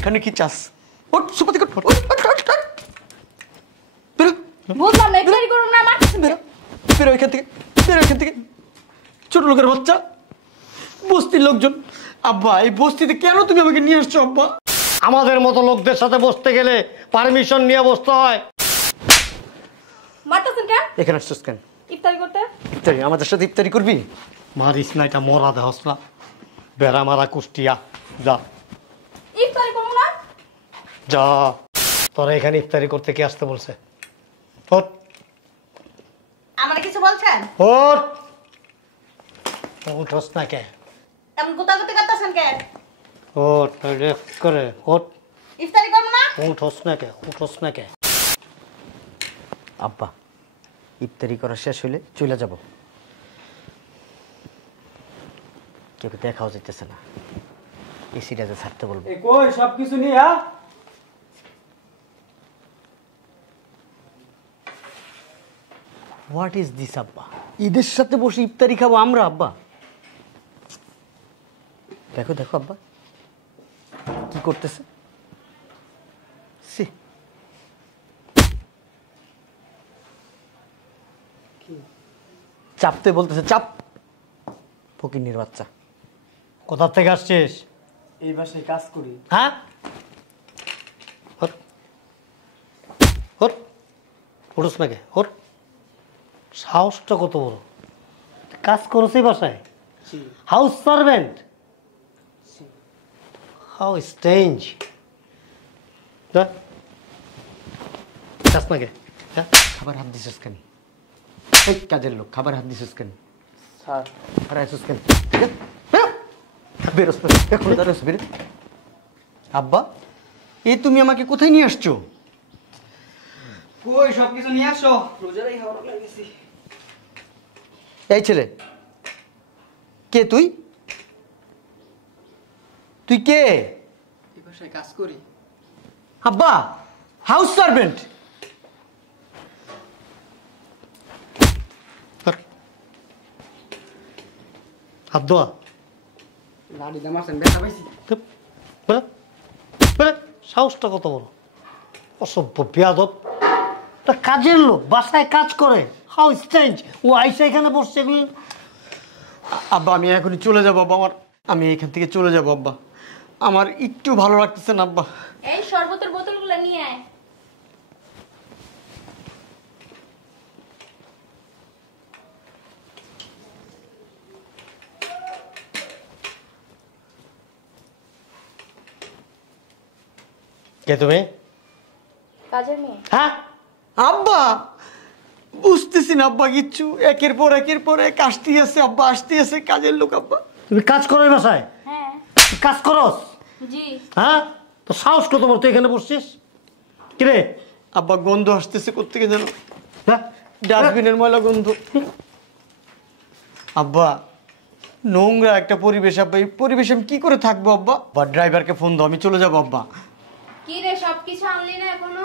এখানে কি চাস? ওঠ সুপাতি কর, বুঝলাম না, ইফতারি করুন না আমার। বেরো এখান থেকে, বেরো এখান থেকে। ছোট লোকের বাচ্চা, বস্তির লোকজন। আব্বা এই বস্তিতে কেন তুমি আমাকে নিয়ে আসছো আব্বা? আমাদের মতো লোকদের সাথে বসতে গেলে পারমিশন নিয়ে বসতে হয়। মারতেছেন কেন? এখানে আসছিস কেন? ইফতারি করতে। ইফতারি আমাদের সাথে ইফতারি করবি? মারিস না, এটা মরা দেহস না, বেড়া মারা কুষ্টিয়া। যা ইফতারি করবো না। যা, তোরা এখানে ইফতারি করতে কে আসতে বলছে? ওঠ আমার কিছু বলছেন? ওঠ, উঠোস না কে? এমন গুতাগুতি করতেছেন কেন? ওঠ করে ওঠ, ইফতারি করবো না। উঠোস না কে? উঠোস না কে? আব্বা ইফতারি করা শেষ হইলে চলে যাব। কেউ দেখাও যেতেছে না, এসিটা যে ছাড়তে বলবো। কই সবকিছু নিয়ে হোয়াট ইজ দিস আব্বা? ঈদের সাথে বসে ইফতারি খাবো আমরা আব্বা? দেখো দেখো আব্বা কি করতেছে। সি চাপতে বলতেছে, চাপ। ফকিন্নির বাচ্চা। কোথা থেকে আসছিস? এই বাসায় কাজ করি। হ্যাঁ, উঠোস না কে? ওর সাহসটা কত বড়! কাজ করছে বাসায়, হাউস সার্ভেন্ট। How strange! কাজ না কে? খাবার হাত দিছিস কেন? এই কাজের লোক, খাবার হাত দিছিস কেন? স্যার আর আইসিস কেন? বেরোস না, এখন দাঁড়াস বেরো। আব্বা এই তুমি আমাকে কোথায় নিয়ে আসছো? কই সবকিছু নিয়ে আসো, রোজারাই হাওড়া লাগেছি। এই ছেলে কে তুই? তুই কে? এই বাসায় কাজ করি। আব্বা হাউস সার্ভেন্ট। হাত দোয়া। লাড়ি দাম আছেন, ব্যথা পাইছি। সাহসটা কত বড়! অসভ্য বেয়াদব! তা কাজের লোক বাসায় কাজ করে, হাউ স্ট্রেঞ্জ! ও আইসা এখানে বসছে এগুলো। আব্বা আমি এখনই চলে যাবো আব্বা, আমি এখান থেকে চলে যাবো আব্বা, আমার একটু ভালো লাগতেছে না আব্বা। এই শরবতের বোতলগুলো নিয়ে আয়। কে তুমি? কাজের মেয়ে। হ্যাঁ আব্বা বুঝতেছি না আব্বা কিচ্ছু, একের পর এক আসতেই আছে আব্বা, আসতেই আছে কাজের লোক আব্বা। তুমি কাজ করো এই বাসায়? হ্যাঁ। কাজ করস? জি। হ্যাঁ, তো সাহস কত বড় তুই এখানে বসছিস? কিরে আব্বা গন্ধ আসতেছে কোত্থেকে যেন, হ্যাঁ? ডাস্টবিনের ময়লা গন্ধ। আব্বা নোংরা একটা পরিবেশ আব্বা, এই পরিবেশে আমি কি করে থাকবো আব্বা? বা ড্রাইভারকে ফোন দাও, আমি চলে যাবো আব্বা। কি রে সবকিছু আনলি না এখনো?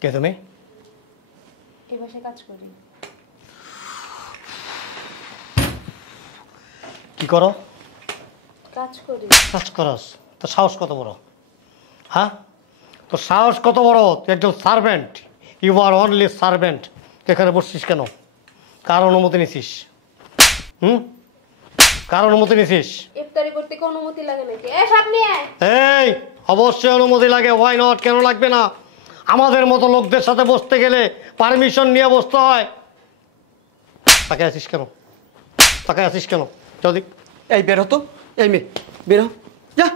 কে তুমি? এই বাসায় কাজ করি। কি করো? কাজ করি। কাজ করস? তো সাহস কত বড়? হ্যাঁ, তো সাহস কত বড়? তুই একজন servant, you are only servant. এখানে বসছিস কেন? কার অনুমতি নিছিস? কার অনুমতি নিছিস? ইফতারি করতে কি অনুমতি লাগে নাকি? এই সব নিয়ে আয়। এই অবশ্যই অনুমতি লাগে। Why not? কেন লাগবে না? আমাদের মতো লোকদের সাথে বসতে গেলে পারমিশন নিয়ে বসতে হয়। তাকে আসিস কেন? তাকে আসিস কেন? যদি এই বের হতো, এই মেয়ে বেরো যা,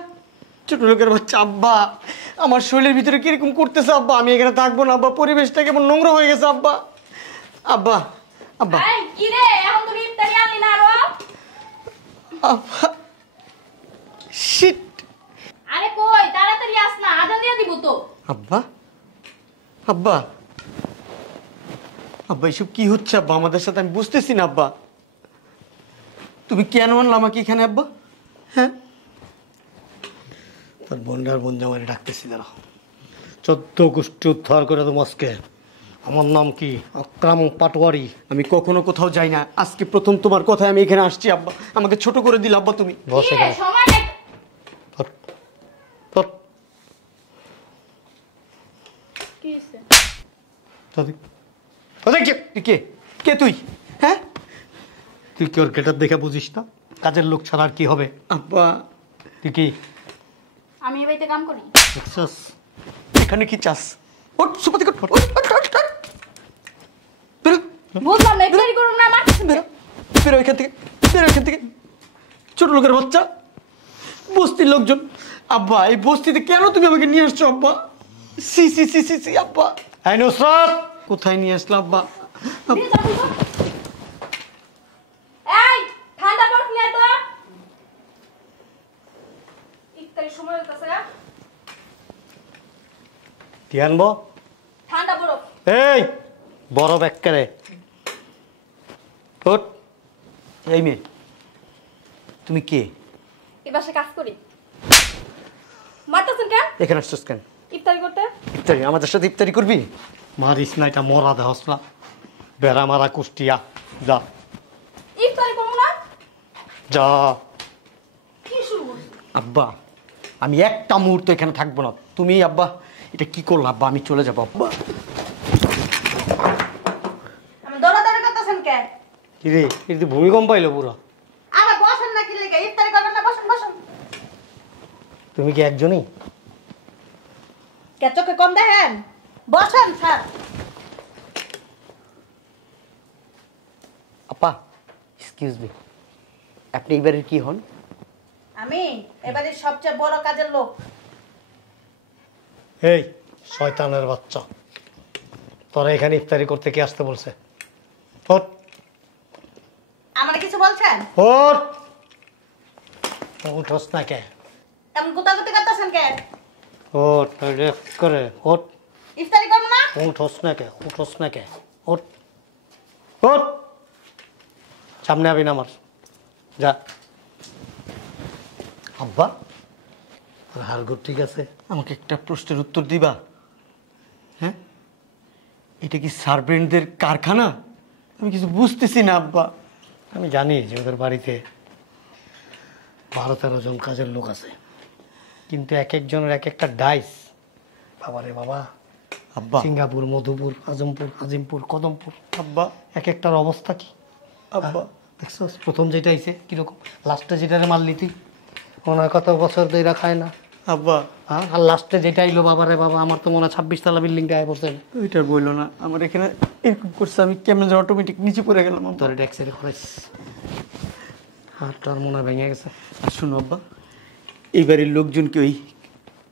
ছোট লোকের বাচ্চা। আব্বা আমার শরীরের ভিতরে কিরকম করতেছে আব্বা, আমি এখানে থাকবো না আব্বা, পরিবেশটা কেমন নোংরা হয়ে গেছে আব্বা। আব্বা আব্বা এই কি রে, এখন তুমি ইফতারি আনলি না আরো? আব্বা শিট। আরে কই তাড়াতাড়ি আস না, আজান দিয়ে দিব তো। আব্বা আব্বা আব্বা এসব কি হচ্ছে আব্বা আমাদের সাথে, আমি বুঝতেছি না আব্বা। তুমি কেন আনলা আমাকে এখানে আব্বা? হ্যাঁ তোর বোনটার বোন জামাই ডাকতেছি দাঁড়া। 14 গোষ্ঠী উদ্ধার করে দেবো আজকে। আমার নাম কি? আকরাম পাটোয়ারি। আমি কখনো কোথাও যাই না, আজকে প্রথম তোমার কথায় আমি এখানে আসছি আব্বা। আমাকে ছোট করে দিল আব্বা তুমি। বস কি রে, এখানে। সময় নেই। তোর তোর কি হইছে? তুই কে কে তুই? হ্যাঁ তুই কি ওর গেটার দেখে বুঝিস না? কাজের লোক ছাড়া আর কি হবে? আব্বা, তুই কি আমি এই বাড়িতে কাম করি। দেখছস? এখানে কি চাস? ওঠ সুপাতি কর, ওঠ, ওঠ, ওঠ, ওঠ। বেরো, বুঝলাম না, ইফতারি করুম না আমার। বেরো, বেরো এখান থেকে, বেরো এখান থেকে। ছোট লোকের বাচ্চা, বস্তির লোকজন। আব্বা, এই বস্তিতে কেন তুমি আমাকে নিয়ে আসছো আব্বা? সি সি সি সি সি আব্বা, এই নুসরাত, কোথায় নিয়ে আসলো আব্বা? দিয়ে যা বলবো। এই, ঠান্ডা বরফ নিয়ে আয় তো। ইফতারির সময় হইতাছে না? কি আনবো? ঠান্ডা বরফ। এই বড় ব্যাককারে ওঠ। এই মেয়ে, তুমি কে? এই বাসায় কাজ করি। মারতেছেন কেন? এখানে আসছোস কেন? ইফতারি করতে। ইফতারি আমাদের সাথে ইফতারি করবি? মারিস না, এটা মরা দেহস না, বেড়া মারা কুষ্টিয়া। যা ইফতারি করবো না? যা। কি শুরু করছিস? আব্বা, আমি একটা মুহূর্ত এখানে থাকবো না। তুমি আব্বা এটা কি করলো আব্বা? আমি চলে যাবো আব্বা। আমি দৌড়াদৌড়ি করতেছেন কে? কিরে কিন্তু ভূমিকম্প পাইলো পুরো। আবার বসেন না কি লেগে? ইফতারি করবেন না? বসেন বসেন। তুমি কি একজনই? কে চোখে কম দেখেন? বসেন স্যার। আপা, এক্সকিউজ মি, আপনি এইবারের কি হন? আমি এবারে সবচেয়ে বড় কাজের লোক। এই শয়তানের বাচ্চা, তোরা এখানে ইফতারি করতে কে আসতে বলছে? ওঠ আমার কিছু বলছেন? ওঠ, উঠোস না কে? এমন গুতাগুতি করতেছেন কে? ওঠ করে ওঠ। ইফতারি করবো না? উঠোস না কে? উঠোস না কে? ওঠ ওঠ, সামনে আবি না আমার। যা। আব্বা, হারগুট ঠিক আছে? আমাকে একটা প্রশ্নের উত্তর দিবা? হ্যাঁ, এটা কি সার্ভেন্টদের কারখানা? আমি কিছু বুঝতেছি না আব্বা। আমি জানি যে ওদের বাড়িতে 12-13 জন কাজের লোক আছে, কিন্তু এক একজনের এক একটা ডাইস। বাবারে বাবা, আব্বা, সিঙ্গাপুর, মধুপুর, আজমপুর, আজিমপুর, কদমপুর, আব্বা, এক একটার অবস্থা কি আব্বা, দেখছো? প্রথম যেটা আইছে কিরকম, লাস্টে যেটারে মারলি তুই, ওনার কত বছর ধরে খায় না। আব্বা, হ্যাঁ, আর লাস্টে যেটা আইলো বাবারে বাবা, আমার তো মনে হয় 26 তলা বিল্ডিংটা আয় পড়ছে। ওইটার বললো না, আমার এখানে এরকম করছে, আমি কেমন যেন অটোমেটিক নিচে পড়ে গেলাম আব্বা। তোর ট্যাক্সের খরচ, হাতটার মনে হয় ভেঙে গেছে। আর শুনো আব্বা, এইবারের লোকজন কি ওই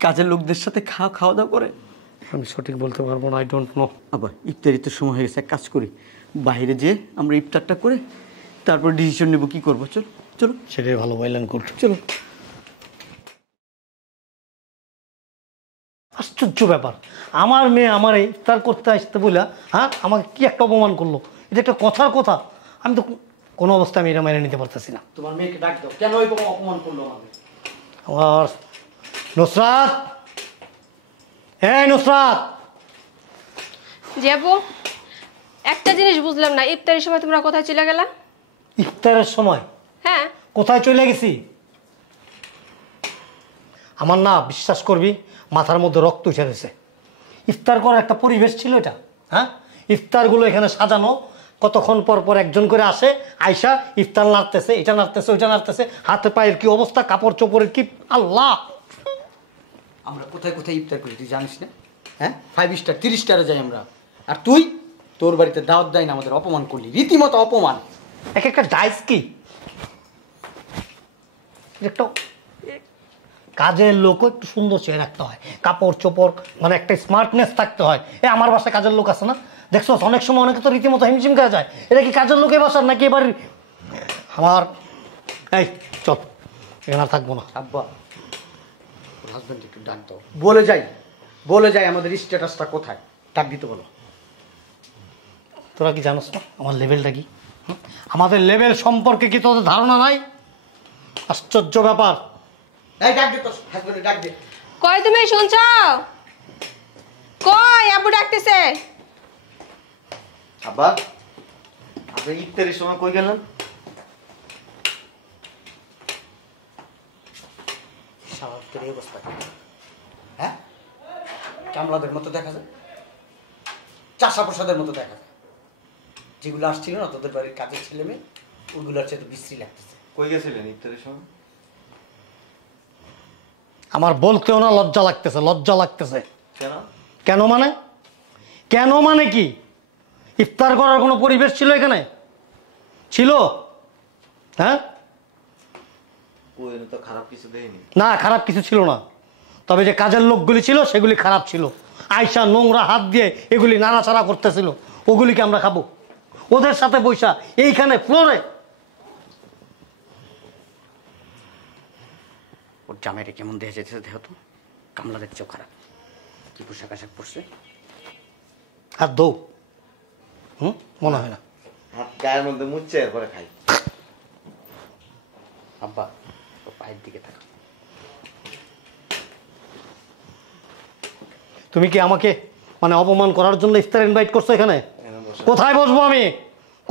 কাজের লোকদের সাথে খাওয়া দাওয়া করে? আমি সঠিক বলতে পারবো না, আই ডোন্ট নো। আবার ইফতারি তো সময় হয়ে গেছে, এক কাজ করি, বাইরে যেয়ে আমরা ইফতারটা করে তারপর ডিসিশন নেব কি করবো। চল চলো, সেটাই ভালো বললেন, করতে চলো। আশ্চর্য ব্যাপার, আমার মেয়ে আমার ইফতার করতে আসতে বলে, হ্যাঁ, আমাকে কি একটা অপমান করলো। এটা একটা কথার কথা? আমি তো কোনো অবস্থায় আমি এটা মেনে নিতে পারতেছি না। তোমার মেয়েকে ডাক দাও, কেন ওই অপমান করলো আমাকে? আমার নুসরাত, এই নুসরাত, যাবো। একটা জিনিস বুঝলাম না, ইফতারের সময় তোমরা কোথায় চলে গেলা? ইফতারের সময় হ্যাঁ, কোথায় চলে গেছি? আমার না, বিশ্বাস করবি, মাথার মধ্যে রক্ত উঠে গেছে। ইফতার করার একটা পরিবেশ ছিল এটা, হ্যাঁ? ইফতারগুলো এখানে সাজানো, কতক্ষণ পর পর একজন করে আসে, আয়সা ইফতার নাড়তেছে, এটা নাড়তেছে, ওইটা নাড়তেছে, হাতে পায়ের কি অবস্থা, কাপড় চোপড়ের কি, আল্লাহ! আমরা কোথায় কোথায় ইফতার করি তুই জানিস না? হ্যাঁ, 5 স্টার 30 স্টারে যাই আমরা, আর তুই তোর বাড়িতে দাওয়াত দেয় না, আমাদের অপমান করলি, রীতিমতো অপমান। এক একটা ডাইস কি, একটা কাজের লোকও একটু সুন্দর চেয়ে রাখতে হয়, কাপড় চোপড় মানে একটা স্মার্টনেস থাকতে হয়। আমার বাসায় কাজের লোক আছে না, দেখছো? অনেক সময় অনেকে তো রীতিমতো হিমশিম খাওয়া যায়। এটা কি কাজের লোকের বাসার নাকি এবার আমার? এই চল, এখানে আর থাকবো না। আব্বা, ওর হাজব্যান্ড একটু ডাক দাও, বলে যাই আমাদের স্ট্যাটাসটা কোথায়, ডাক দিতে বলো। তোরা কি জানোস না আমার লেভেলটা কি? আমাদের লেভেল সম্পর্কে কি তোদের ধারণা নাই? আশ্চর্য ব্যাপার। এই ডাক দে, তোর হাজব্যান্ডে ডাক দে। কই তুমি শুনছো? কই আব্বু ডাকতেছে। আব্বা, আপনি ইফতারির সময় কই গেলেন? স্বাভাবিক তোর এই অবস্থা কেন? হ্যাঁ, কামলাদের মতো দেখা যায়, চাষা প্রসাদের মতো দেখা যায়। যেগুলো আসছিল না তোদের বাড়ির কাজের ছেলে মেয়ে, ওইগুলোর চেয়ে তো বিশ্রী লাগতেছে। কই গেছিলেন ইফতারির সময়? আমার বলতেও না লজ্জা লাগতেছে, লজ্জা লাগতেছে। কেন? কেন মানে? কেন মানে কি? ইফতার করার কোনো পরিবেশ ছিল এখানে? ছিল? হ্যাঁ, ওই তো খারাপ কিছু দেয়নি। না খারাপ কিছু ছিল না, তবে যে কাজের লোকগুলি ছিল সেগুলি খারাপ ছিল। আয়সা নোংরা হাত দিয়ে এগুলি নাড়াচাড়া করতেছিল, ওগুলিকে আমরা খাবো? ওদের সাথে বৈশা এইখানে ফ্লোরে। ওর জামাইটা কেমন দেখে যেতেছে দেহ তো, কামলা দেখছেও খারাপ। কি পোশাক আশাক পরছে। হাত দৌ, মনে হয় না। হাত গায়ের মধ্যে মুছছে এরপরে খাই। আব্বা, ও পায়ের দিকে থাকা। তুমি কি আমাকে মানে অপমান করার জন্য ইফতার ইনভাইট করছো এখানে? এখানে বসেন। কোথায় বসবো আমি?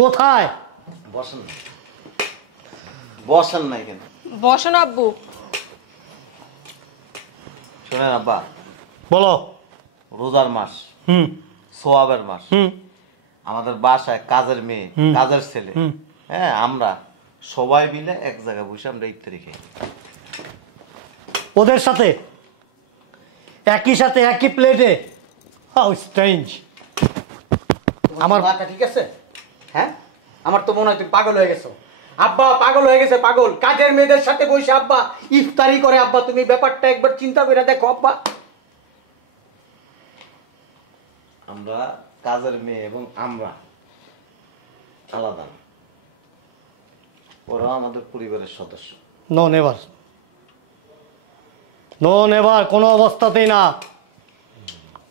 কোথায়? বসেন না। বসেন না এখানে। বসো না আব্বু। শোনেন আব্বা, বলো। রোজার মাস, হুম সোয়াবের মাস। হুম আমাদের বাসায় কাজের মেয়ে, কাজের ছেলে, হ্যাঁ, আমরা সবাই মিলে এক জায়গায় বসে আমরা ইফতারি খাই। ওদের সাথে একই সাথে একই প্লেটে? How strange. আমার মাথা ঠিক আছে? হ্যাঁ, আমার তো মনে হয় তুমি পাগল হয়ে গেছো। আব্বা পাগল হয়ে গেছে, পাগল। কাজের মেয়েদের সাথে বসে আব্বা ইফতারি করে। আব্বা তুমি ব্যাপারটা একবার চিন্তা করে দেখো আব্বা। আমরা কাজের মেয়ে এবং আমরা আলাদা না। ওরাও আমাদের পরিবারের সদস্য। নো নেভার, নো নেভার, কোনো অবস্থাতেই না।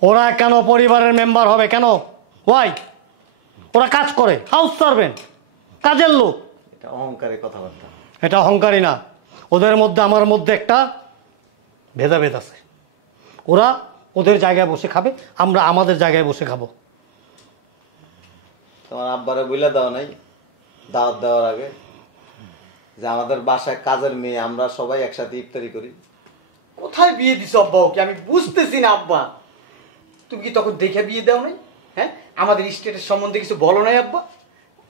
ওরা কেন পরিবারের মেম্বার হবে? কেন? ওয়াই? ওরা কাজ করে, হাউস সার্ভেন্ট, কাজের লোক। এটা অহংকারী কথাবার্তা। এটা অহংকারী না। ওদের মধ্যে আমার মধ্যে একটা ভেদাভেদ আছে। ওরা ওদের জায়গায় বসে খাবে, আমরা আমাদের জায়গায় বসে খাবো। তোমার আব্বারে বইলা দেওয়া নাই দাওয়াত দেওয়ার আগে যে আমাদের বাসায় কাজের মেয়ে, আমরা সবাই একসাথে ইফতারি করি? কোথায় বিয়ে দিছো আব্বা ওকে? আমি বুঝতেছি না আব্বা। তুমি কি তখন দেখে বিয়ে দাও নাই? হ্যাঁ, আমাদের স্টেটের সম্বন্ধে কিছু বলো নাই আব্বা?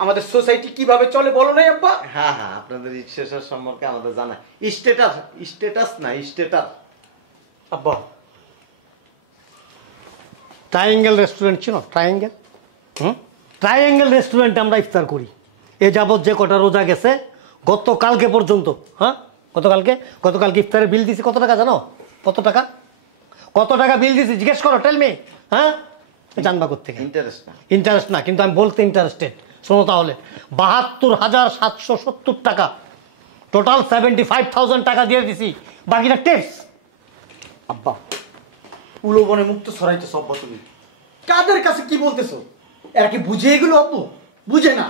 আমাদের সোসাইটি কিভাবে চলে বলো নাই আব্বা? হ্যাঁ হ্যাঁ, আপনাদের স্টেটাস সম্পর্কে আমাদের জানা। স্টেটাস, স্টেটাস না স্টেটাস। আব্বা, ট্রায়াঙ্গেল রেস্টুরেন্ট ছিল, ট্রায়াঙ্গেল, ট্রায়াঙ্গেল রেস্টুরেন্টে আমরা ইফতার করি। এ যাবৎ যে কটা রোজা গেছে, গতকালকে পর্যন্ত, হ্যাঁ গতকালকে ইফতারের বিল দিছি কত টাকা জানো? কত টাকা? কত টাকা বিল দিছি জিজ্ঞেস করো, টেল মি। হ্যাঁ, জানবা কোত্থেকে? ইন্টারেস্ট না। ইন্টারেস্ট না, কিন্তু আমি বলতে ইন্টারেস্টেড। শোনো তাহলে, ৭২,৭৭০ টাকা, টোটাল 75,000 টাকা দিয়ে দিছি, বাকিটা ট্যাক্স। আব্বা, উলোবনে মুক্ত ছড়াইতেছো আব্বা তুমি। কাদের কাছে কি বলতেছো? এরা কি বুঝে এগুলো আব্বু? বুঝে না।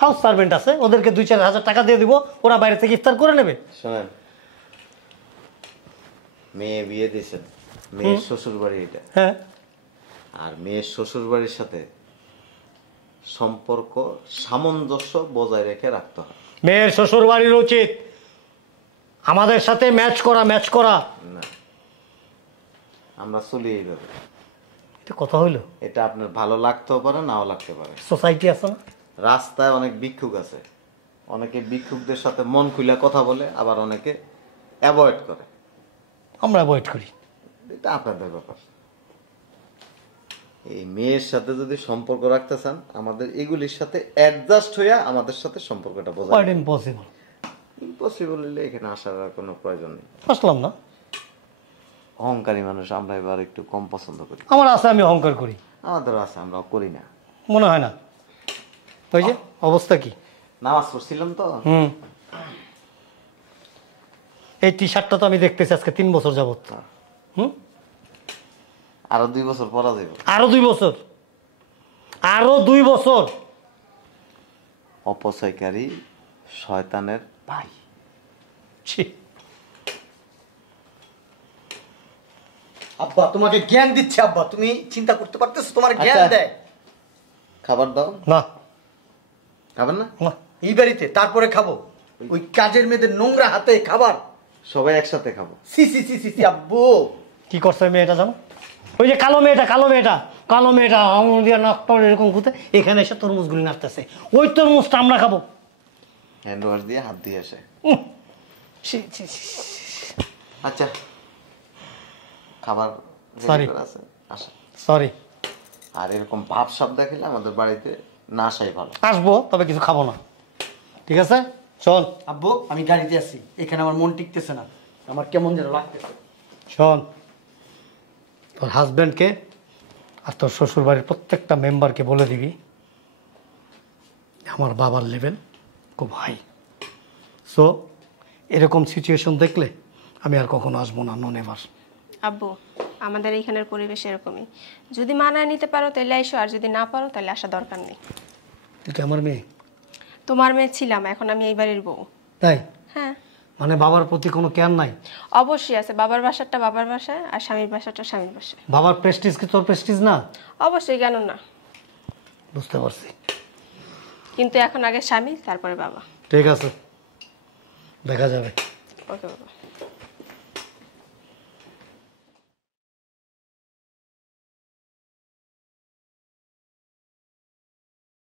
হাউস সার্ভেন্ট আছে, ওদেরকে ২-৪ হাজার টাকা দিয়ে দিব, ওরা বাইরে থেকে ইফতার করে নেবে। শোনেন, মেয়ে বিয়ে দিয়েছেন, মেয়ের শ্বশুর বাড়ি এটা, হ্যাঁ, আর মেয়ের শ্বশুর বাড়ির সাথে সম্পর্ক সামঞ্জস্য বজায় রেখে রাখতে হয়। মেয়ের শ্বশুর বাড়ির উচিত আমাদের সাথে ম্যাচ করা। না, আমরা চলি এইভাবে। এটা কথা হইলো? এটা আপনার ভালো লাগতেও পারে, নাও লাগতে পারে। সোসাইটি আছে না? রাস্তায় অনেক ভিক্ষুক আছে, অনেকে ভিক্ষুকদের সাথে মন খুলে কথা বলে, আবার অনেকে অ্যাভয়েড করে। আমরা অ্যাভয়েড করি। এটা আপনাদের ব্যাপার। এই মেয়ের সাথে যদি সম্পর্ক রাখতে চান, আমাদের এগুলির সাথে অ্যাডজাস্ট হইয়া আমাদের সাথে সম্পর্কটা বোঝা কোয়াইট ইম্পসিবল। ইম্পসিবল হলে এখানে আসার আর কোনো প্রয়োজন নেই। আসলাম না। অহংকারী মানুষ আমরা এবার একটু কম পছন্দ করি। আমার আছে, আমি অহংকার করি। আমাদের আছে, আমরা করি না। মনে হয় না। ওই যে অবস্থা কি? নামাজ পড়ছিলাম তো। এই টি শার্টটা তো আমি দেখতেছি আজকে 3 বছর যাবত। আরো 2 বছর পরা যাবে। আরো 2 বছর, আরো 2 বছর। অপচয়কারী শয়তানের ভাই। ছি। আব্বা তোমাকে জ্ঞান দিচ্ছে আব্বা, তুমি চিন্তা করতে পারতেছো? তোমার জ্ঞান আচ্ছা। দেয়। খাবার দাও। না খাবেন না? না এই বাড়িতে তারপরে খাবো? ওই কাজের মেয়েদের নোংরা হাতে খাবার? সবাই একসাথে খাবো। সি সি সি সি সি আব্বু। কি করছে ওই মেয়েটা জানো? ওই যে কালো মেয়েটা আঙুল দিয়ে নাকটা এরকম ঘুরতে এখানে এসে তরমুজগুলি নাড়তেছে। ওই তরমুজটা আমরা খাবো। হ্যান্ড ওয়াশ দিয়ে হাত দিয়ে আসে। ছি, ছি, ছি। আচ্ছা খাবার Sorry. আছে আসা। সরি, আর এরকম ভাব সাব দেখালে আমাদের বাড়িতে না আসাই ভালো। আসবো তবে কিছু খাবো না, ঠিক আছে? শোন আব্বু আমি গাড়িতে আছি, এখানে আমার মন টিকতেছে না, আমার কেমন যেন লাগতেছে। শোন, তোর হাজব্যান্ডকে আর তোর শ্বশুর বাড়ির প্রত্যেকটা মেম্বারকে বলে দিবি আমার বাবার লেভেল খুব হাই। সো এরকম সিচুয়েশন দেখলে আমি আর কখনো আসবো না, নন এভার। আব্বু, আমাদের এইখানের পরিবেশ এরকমই। যদি মানায় নিতে পারো তাহলে আইসো, আর যদি না পারো তাহলে আসা দরকার নেই। তুই কি আমার মেয়ে? তোমার মেয়ে ছিলাম, এখন আমি এই বাড়ির বউ। তাই হ্যাঁ, মানে বাবার প্রতি কোনো কেয়ার নাই? অবশ্যই আছে। বাবার বাসাটা বাবার বাসায়, আর স্বামীর বাসাটা স্বামীর বাসায়। বাবার প্রেস্টিজ কি তোর প্রেস্টিজ না? অবশ্যই, কেন না? বুঝতে পারছি। কিন্তু এখন আগে স্বামী, তারপরে বাবা। ঠিক আছে, দেখা যাবে। ওকে বাবা।